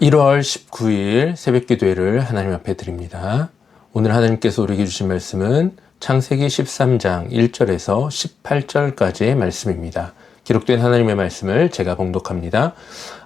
1월 19일 새벽기도회를 하나님 앞에 드립니다. 오늘 하나님께서 우리에게 주신 말씀은 창세기 13장 1절에서 18절까지의 말씀입니다. 기록된 하나님의 말씀을 제가 봉독합니다.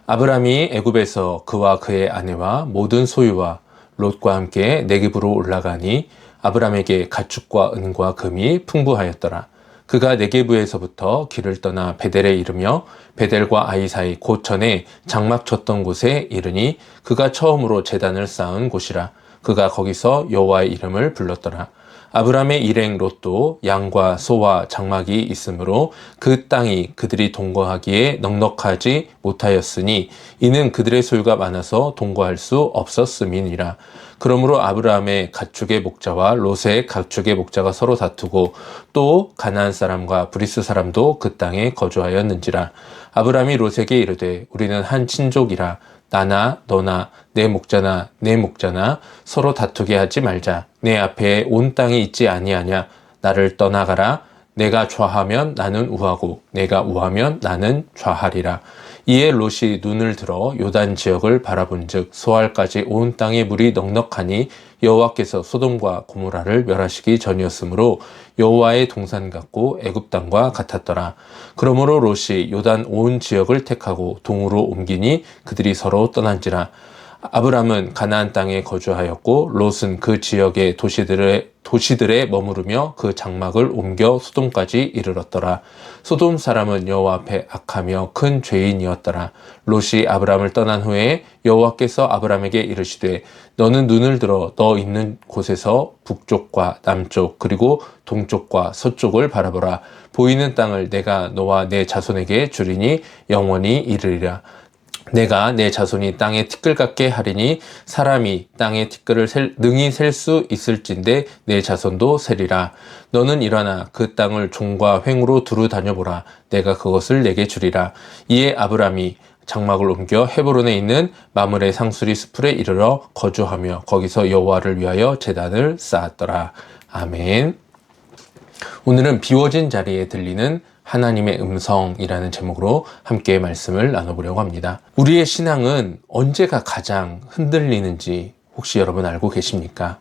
아브람이 애굽에서 그와 그의 아내와 모든 소유와 롯과 함께 네겝으로 올라가니 아브람에게 가축과 은과 금이 풍부하였더라. 그가 네겝에서부터 길을 떠나 베델에 이르며 베델과 아이 사이 곧 전에 장막 쳤던 곳에 이르니 그가 처음으로 제단을 쌓은 곳이라. 그가 거기서 여호와의 이름을 불렀더라. 아브람의 일행 롯도 양과 소와 장막이 있으므로 그 땅이 그들이 동거하기에 넉넉하지 못하였으니 이는 그들의 소유가 많아서 동거할 수 없었음이니라. 그러므로 아브라함의 가축의 목자와 롯의 가축의 목자가 서로 다투고 또 가나안 사람과 브리스 사람도 그 땅에 거주하였는지라. 아브라함이 롯에게 이르되 우리는 한 친족이라 나나 너나 내 목자나 내 목자나 서로 다투게 하지 말자. 내 앞에 온 땅이 있지 아니하냐. 나를 떠나가라. 내가 좌하면 나는 우하고 내가 우하면 나는 좌하리라. 이에 롯이 눈을 들어 요단 지역을 바라본즉 소알까지 온 땅에 물이 넉넉하니 여호와께서 소돔과 고모라를 멸하시기 전이었으므로 여호와의 동산 같고 애굽 땅과 같았더라. 그러므로 롯이 요단 온 지역을 택하고 동으로 옮기니 그들이 서로 떠난지라. 아브람은 가나안 땅에 거주하였고 롯은 그 지역의 도시들에 머무르며 그 장막을 옮겨 소돔까지 이르렀더라. 소돔 사람은 여호와 앞에 악하며 큰 죄인이었더라. 롯이 아브람을 떠난 후에 여호와께서 아브람에게 이르시되 너는 눈을 들어 너 있는 곳에서 북쪽과 남쪽 그리고 동쪽과 서쪽을 바라보라. 보이는 땅을 내가 너와 내 자손에게 주리니 영원히 이르리라. 내가 내 자손이 땅의 티끌 같게 하리니 사람이 땅의 티끌을 능히 셀 수 있을진데 내 자손도 세리라. 너는 일어나 그 땅을 종과 횡으로 두루 다녀보라. 내가 그것을 내게 주리라. 이에 아브람이 장막을 옮겨 헤브론에 있는 마므레 상수리 숲에 이르러 거주하며 거기서 여호와를 위하여 제단을 쌓았더라. 아멘. 오늘은 비워진 자리에 들리는 하나님의 음성이라는 제목으로 함께 말씀을 나눠보려고 합니다. 우리의 신앙은 언제가 가장 흔들리는지 혹시 여러분 알고 계십니까?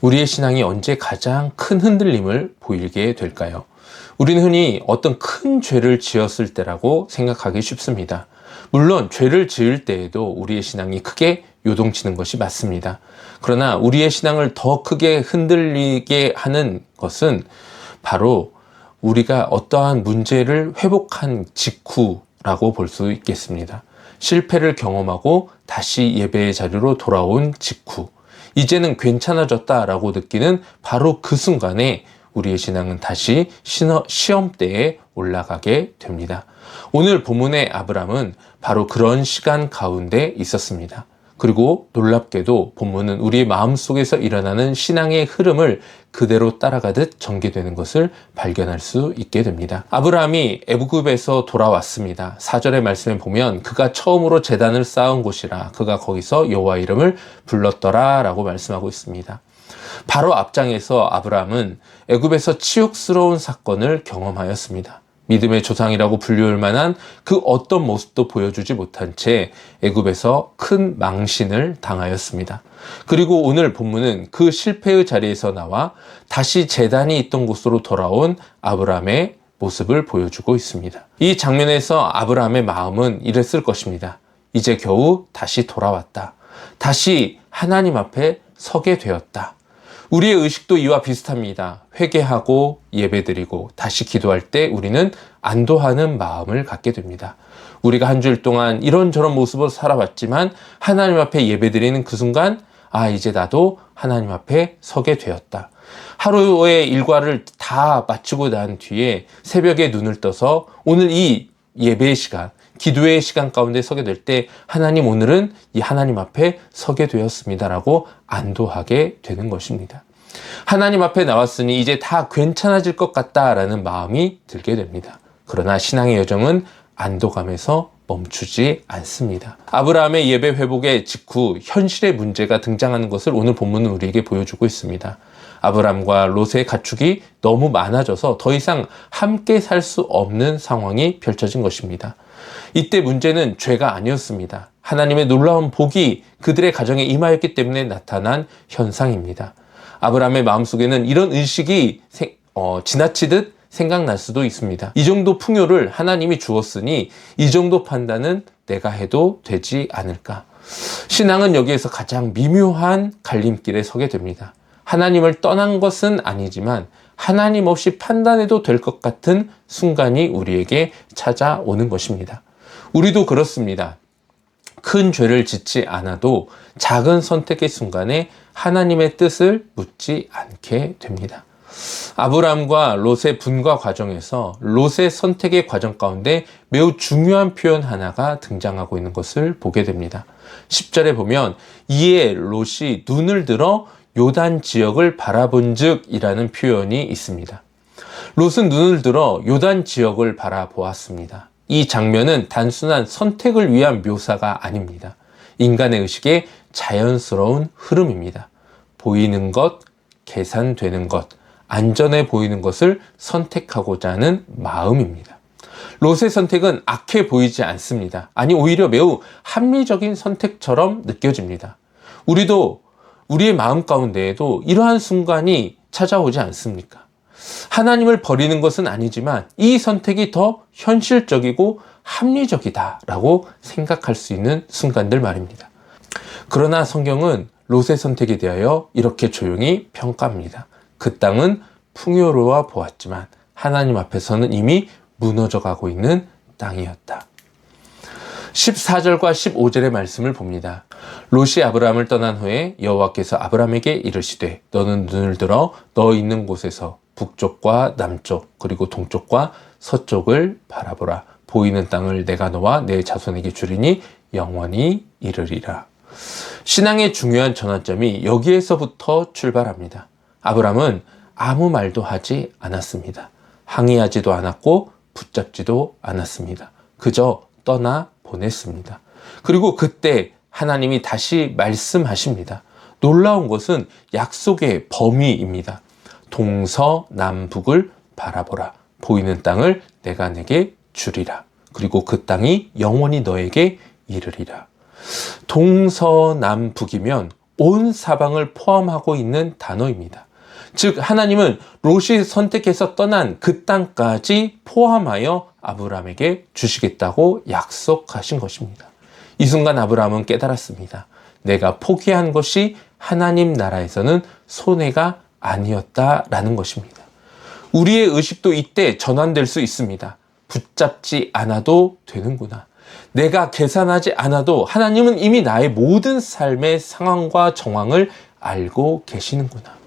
우리의 신앙이 언제 가장 큰 흔들림을 보이게 될까요? 우리는 흔히 어떤 큰 죄를 지었을 때라고 생각하기 쉽습니다. 물론 죄를 지을 때에도 우리의 신앙이 크게 요동치는 것이 맞습니다. 그러나 우리의 신앙을 더 크게 흔들리게 하는 것은 바로 우리가 어떠한 문제를 회복한 직후라고 볼 수 있겠습니다. 실패를 경험하고 다시 예배의 자리로 돌아온 직후, 이제는 괜찮아졌다라고 느끼는 바로 그 순간에 우리의 신앙은 다시 시험대에 올라가게 됩니다. 오늘 본문의 아브람은 바로 그런 시간 가운데 있었습니다. 그리고 놀랍게도 본문은 우리의 마음속에서 일어나는 신앙의 흐름을 그대로 따라가듯 전개되는 것을 발견할 수 있게 됩니다. 아브라함이 애굽에서 돌아왔습니다. 4절의 말씀에 보면 그가 처음으로 제단을 쌓은 곳이라 그가 거기서 여호와 이름을 불렀더라 라고 말씀하고 있습니다. 바로 앞장에서 아브라함은 애굽에서 치욕스러운 사건을 경험하였습니다. 믿음의 조상이라고 불리울 만한 그 어떤 모습도 보여주지 못한 채 애굽에서 큰 망신을 당하였습니다. 그리고 오늘 본문은 그 실패의 자리에서 나와 다시 제단이 있던 곳으로 돌아온 아브라함의 모습을 보여주고 있습니다. 이 장면에서 아브라함의 마음은 이랬을 것입니다. 이제 겨우 다시 돌아왔다. 다시 하나님 앞에 서게 되었다. 우리의 의식도 이와 비슷합니다. 회개하고 예배드리고 다시 기도할 때 우리는 안도하는 마음을 갖게 됩니다. 우리가 한 주일 동안 이런저런 모습으로 살아왔지만 하나님 앞에 예배드리는 그 순간 이제 나도 하나님 앞에 서게 되었다. 하루의 일과를 다 마치고 난 뒤에 새벽에 눈을 떠서 오늘 이 예배의 시간, 기도의 시간 가운데 서게 될 때 하나님 오늘은 이 하나님 앞에 서게 되었습니다라고 안도하게 되는 것입니다. 하나님 앞에 나왔으니 이제 다 괜찮아질 것 같다라는 마음이 들게 됩니다. 그러나 신앙의 여정은 안도감에서 멈추지 않습니다. 아브라함의 예배 회복의 직후 현실의 문제가 등장하는 것을 오늘 본문은 우리에게 보여주고 있습니다. 아브람과 롯의 가축이 너무 많아져서 더 이상 함께 살 수 없는 상황이 펼쳐진 것입니다. 이때 문제는 죄가 아니었습니다. 하나님의 놀라운 복이 그들의 가정에 임하였기 때문에 나타난 현상입니다. 아브람의 마음속에는 이런 의식이 지나치듯 생각날 수도 있습니다. 이 정도 풍요를 하나님이 주었으니 이 정도 판단은 내가 해도 되지 않을까. 신앙은 여기에서 가장 미묘한 갈림길에 서게 됩니다. 하나님을 떠난 것은 아니지만 하나님 없이 판단해도 될 것 같은 순간이 우리에게 찾아오는 것입니다. 우리도 그렇습니다. 큰 죄를 짓지 않아도 작은 선택의 순간에 하나님의 뜻을 묻지 않게 됩니다. 아브람과 롯의 분과 과정에서 롯의 선택의 과정 가운데 매우 중요한 표현 하나가 등장하고 있는 것을 보게 됩니다. 10절에 보면 이에 롯이 눈을 들어 요단 지역을 바라본 즉 이라는 표현이 있습니다. 롯은 눈을 들어 요단 지역을 바라보았습니다. 이 장면은 단순한 선택을 위한 묘사가 아닙니다. 인간의 의식의 자연스러운 흐름입니다. 보이는 것, 계산되는 것, 안전해 보이는 것을 선택하고자 하는 마음입니다. 롯의 선택은 악해 보이지 않습니다. 아니, 오히려 매우 합리적인 선택처럼 느껴집니다. 우리도 우리의 마음 가운데에도 이러한 순간이 찾아오지 않습니까? 하나님을 버리는 것은 아니지만 이 선택이 더 현실적이고 합리적이다라고 생각할 수 있는 순간들 말입니다. 그러나 성경은 롯의 선택에 대하여 이렇게 조용히 평가합니다. 그 땅은 풍요로워 보았지만 하나님 앞에서는 이미 무너져 가고 있는 땅이었다. 14절과 15절의 말씀을 봅니다. 롯이 아브람을 떠난 후에 여호와께서 아브람에게 이르시되 너는 눈을 들어 너 있는 곳에서 북쪽과 남쪽 그리고 동쪽과 서쪽을 바라보라. 보이는 땅을 내가 너와 내 자손에게 주리니 영원히 이르리라. 신앙의 중요한 전환점이 여기에서부터 출발합니다. 아브람은 아무 말도 하지 않았습니다. 항의하지도 않았고 붙잡지도 않았습니다. 그저 떠나 보냈습니다. 그리고 그때 하나님이 다시 말씀하십니다. 놀라운 것은 약속의 범위입니다. 동서남북을 바라보라. 보이는 땅을 내가 내게 주리라. 그리고 그 땅이 영원히 너에게 이르리라. 동서남북이면 온 사방을 포함하고 있는 단어입니다. 즉 하나님은 롯이 선택해서 떠난 그 땅까지 포함하여 아브람에게 주시겠다고 약속하신 것입니다. 이 순간 아브람은 깨달았습니다. 내가 포기한 것이 하나님 나라에서는 손해가 아니었다라는 것입니다. 우리의 의식도 이때 전환될 수 있습니다. 붙잡지 않아도 되는구나. 내가 계산하지 않아도 하나님은 이미 나의 모든 삶의 상황과 정황을 알고 계시는구나.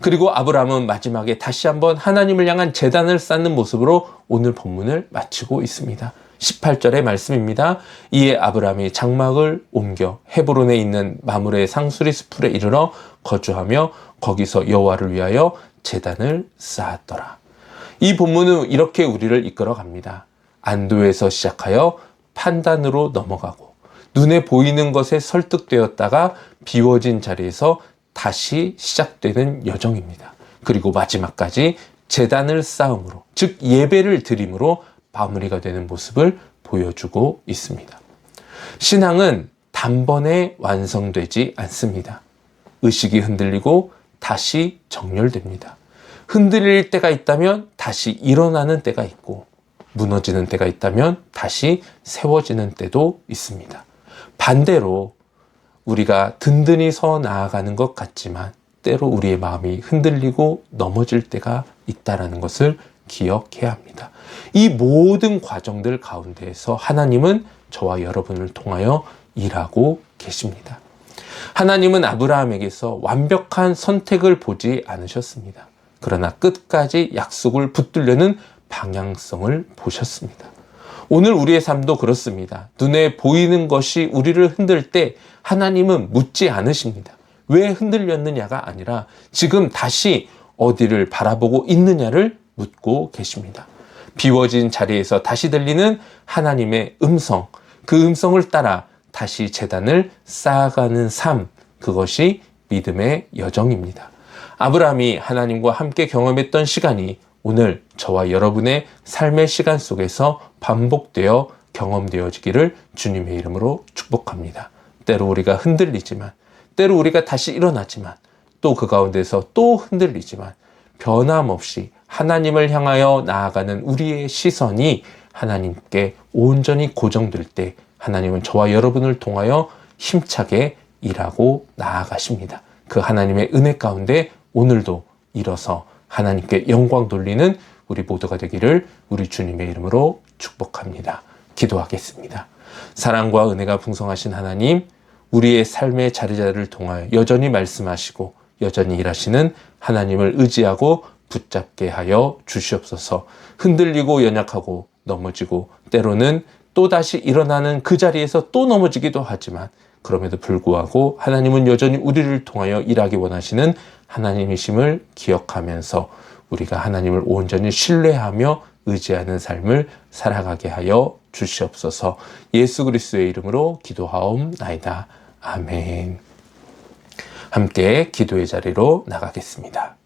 그리고 아브람은 마지막에 다시 한번 하나님을 향한 제단을 쌓는 모습으로 오늘 본문을 마치고 있습니다. 18절의 말씀입니다. 이에 아브람이 장막을 옮겨 헤브론에 있는 마므레 상수리 숲에 이르러 거주하며 거기서 여호와를 위하여 제단을 쌓았더라. 이 본문은 이렇게 우리를 이끌어 갑니다. 안도에서 시작하여 판단으로 넘어가고 눈에 보이는 것에 설득되었다가 비워진 자리에서 다시 시작되는 여정입니다. 그리고 마지막까지 제단을 쌓음으로, 즉 예배를 드림으로 마무리가 되는 모습을 보여주고 있습니다. 신앙은 단번에 완성되지 않습니다. 의식이 흔들리고 다시 정렬됩니다. 흔들릴 때가 있다면 다시 일어나는 때가 있고 무너지는 때가 있다면 다시 세워지는 때도 있습니다. 반대로 우리가 든든히 서 나아가는 것 같지만 때로 우리의 마음이 흔들리고 넘어질 때가 있다는 것을 기억해야 합니다. 이 모든 과정들 가운데에서 하나님은 저와 여러분을 통하여 일하고 계십니다. 하나님은 아브라함에게서 완벽한 선택을 보지 않으셨습니다. 그러나 끝까지 약속을 붙들려는 방향성을 보셨습니다. 오늘 우리의 삶도 그렇습니다. 눈에 보이는 것이 우리를 흔들 때 하나님은 묻지 않으십니다. 왜 흔들렸느냐가 아니라 지금 다시 어디를 바라보고 있느냐를 묻고 계십니다. 비워진 자리에서 다시 들리는 하나님의 음성, 그 음성을 따라 다시 제단을 쌓아가는 삶, 그것이 믿음의 여정입니다. 아브라함이 하나님과 함께 경험했던 시간이 오늘 저와 여러분의 삶의 시간 속에서 반복되어 경험되어지기를 주님의 이름으로 축복합니다. 때로 우리가 흔들리지만, 때로 우리가 다시 일어나지만, 또 그 가운데서 또 흔들리지만 변함없이 하나님을 향하여 나아가는 우리의 시선이 하나님께 온전히 고정될 때 하나님은 저와 여러분을 통하여 힘차게 일하고 나아가십니다. 그 하나님의 은혜 가운데 오늘도 일어서 하나님께 영광 돌리는 우리 모두가 되기를 우리 주님의 이름으로 축복합니다. 기도하겠습니다. 사랑과 은혜가 풍성하신 하나님, 우리의 삶의 자리자리를 통하여 여전히 말씀하시고 여전히 일하시는 하나님을 의지하고 붙잡게 하여 주시옵소서. 흔들리고 연약하고 넘어지고 때로는 또다시 일어나는 그 자리에서 또 넘어지기도 하지만 그럼에도 불구하고 하나님은 여전히 우리를 통하여 일하기 원하시는 하나님이심을 기억하면서 우리가 하나님을 온전히 신뢰하며 의지하는 삶을 살아가게 하여 주시옵소서. 예수 그리스도의 이름으로 기도하옵나이다. 아멘. 함께 기도의 자리로 나가겠습니다.